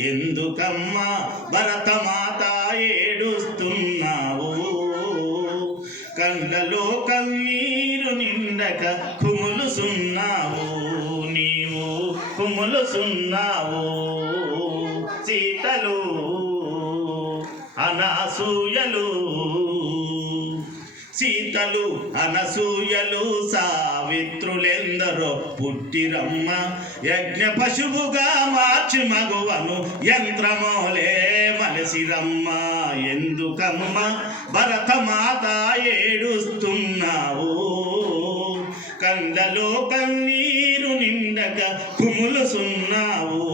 ఎందుకమ్మా భరతమాత ఏడుస్తున్నావు? కళ్ళలో కన్నీరు నిండక కుములుసున్నావు, నీవు కుములుసున్నావు. సీతలు అనసూయలు, సీతలు అనసూయలు సావిత్రులెందరో పుట్టిరమ్మ. యజ్ఞ పశువుగా మార్చి మగువను యంత్రమోలే మలసిరమ్మ. ఎందుకమ్మ భరతమాత ఏడుస్తున్నావు? కండలో కన్నీరు నిండక కుములుసున్నావు,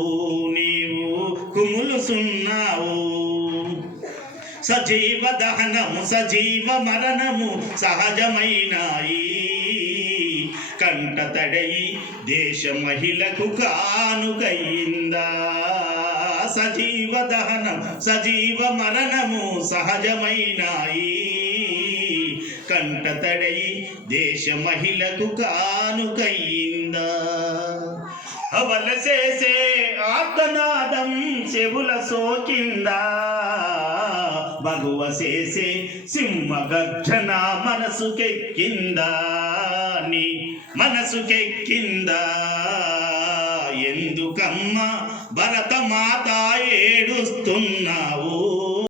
నీవు కుములుసున్నావు. సజీవ దహనము సజీవ మరణము సహజమైనాయి. కంట తడయి దేశ మహిళకు కానుకయిందా? సజీవ దహనం సజీవ మరణము సహజమైనాయి. కంట తడయి దేశ మహిళకు కానుకయిందా? అవలసేసే ఆర్తనాదం చెవుల సోకిందా? మగువ చేసే సింహ గర్జన మనసుకెక్కిందా? నీ మనసుకెక్కిందా? ఎందుకమ్మ భరతమాత ఏడుస్తున్నావు?